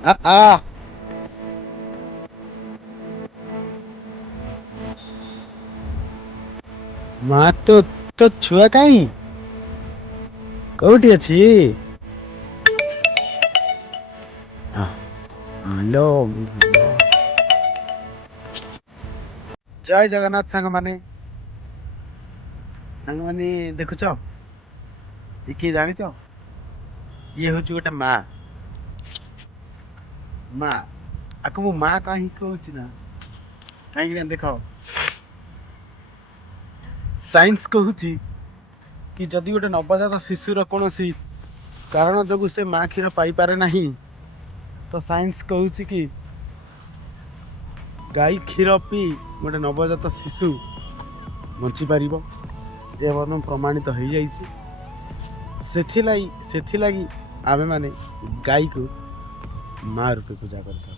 ଆ ଆ ମା ତୋ ଛୁଆ କାହିଁ କୋଉଠି ଅଛି? ହ୍ୟାଲୋ। ଜୟ ଜଗନ୍ନାଥ ସାଙ୍ଗମାନେ ଦେଖୁଛ କିଏ ଜାଣିଛ? ଇଏ ହଉଛି ଗୋଟେ ମା। ମା ଆକୁ ମୁଁ ମା କାହିଁକି କହୁଛି ନା କାହିଁକି ନା ଦେଖ ସାଇନ୍ସ କହୁଛି କି ଯଦି ଗୋଟେ ନବଜାତ ଶିଶୁର କୌଣସି କାରଣ ଯୋଗୁଁ ସେ ମା କ୍ଷୀର ପାଇପାରେ ନାହିଁ ତ ସାଇନ୍ସ କହୁଛି କି ଗାଈ କ୍ଷୀର ପିଇ ଗୋଟେ ନବଜାତ ଶିଶୁ ବଞ୍ଚିପାରିବ। ଏ ବର୍ତ୍ତମାନ ପ୍ରମାଣିତ ହେଇଯାଇଛି। ସେଥିଲାଗି ଆମେମାନେ ଗାଈକୁ ମା ରୂପେ ପୂଜା କରିଥାଉ।